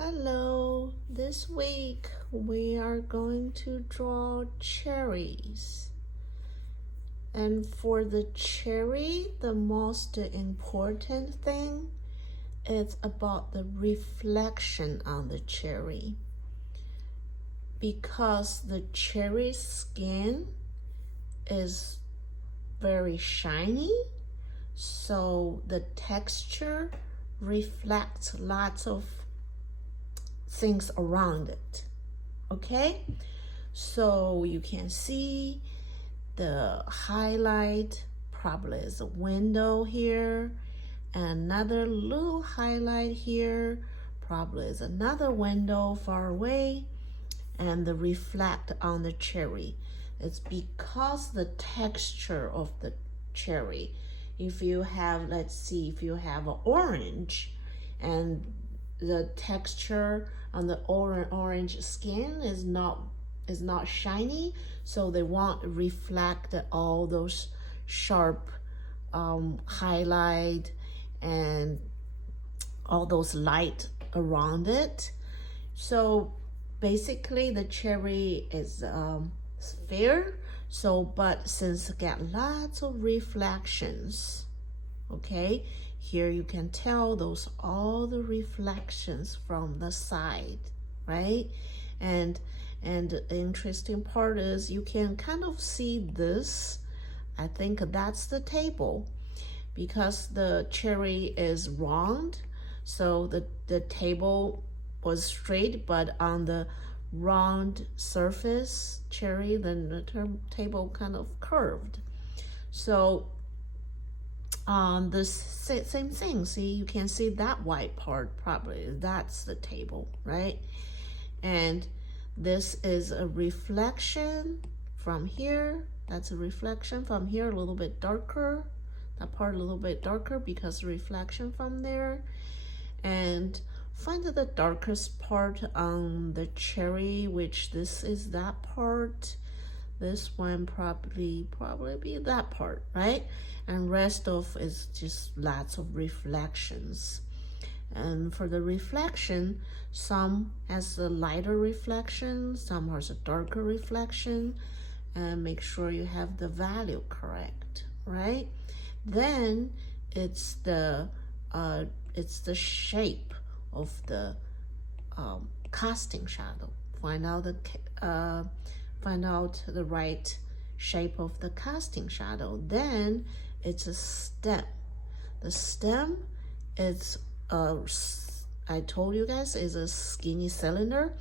Hello, this week we are going to draw cherries. And for the cherry, the most important thing is about the reflection on the cherry. Because the cherry skin is very shiny, so the texture reflects lots of things around it. Okay, so you can see the highlight probably is a window here, another little highlight here probably is another window far away, and the reflect on the cherry. It's because the texture of the cherry. If you have, let's see, if you have an orange and the texture on the orange skin is not shiny, so they won't reflect all those sharp highlight and all those light around it. So basically the cherry is fair, so but since it got lots of reflections, okay, here you can tell those all the reflections from the side, right? And the interesting part is you can kind of see this. I think that's the table because the cherry is round, so the table was straight, but on the round surface cherry, then the table kind of curved. So this same thing, see, you can see that white part, probably that's the table, right? And this is a reflection from here. That's a reflection from here, a little bit darker, that part a little bit darker because reflection from there. And find the darkest part on the cherry, which this is that part. This one probably be that part, right? And rest of is just lots of reflections. And for the reflection, some has a lighter reflection, some has a darker reflection, and make sure you have the value correct, right? Then it's the shape of the casting shadow. Find out the right shape of the casting shadow. Then it's a stem. The stem is I told you guys is a skinny cylinder,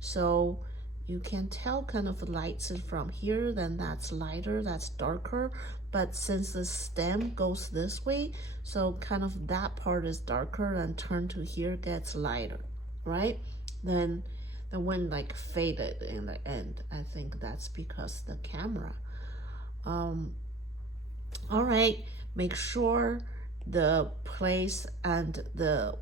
so you can tell kind of lights from here, then that's lighter, that's darker. But since the stem goes this way, so kind of that part is darker and turn to here gets lighter, right? Then the one like faded in the end. I think that's because the camera. All right, make sure the place and the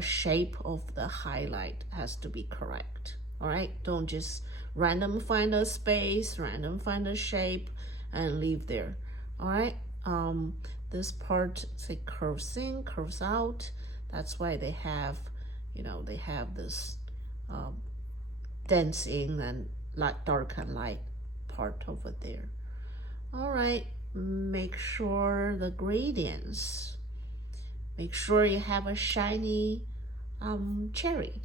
shape of the highlight has to be correct. All right, don't just random find a space, random find a shape and leave there. All right, this part, say, curves in, curves out. That's why they have, they have this dense in and light, dark and light part over there. All right, make sure the gradients. Make sure you have a shiny cherry.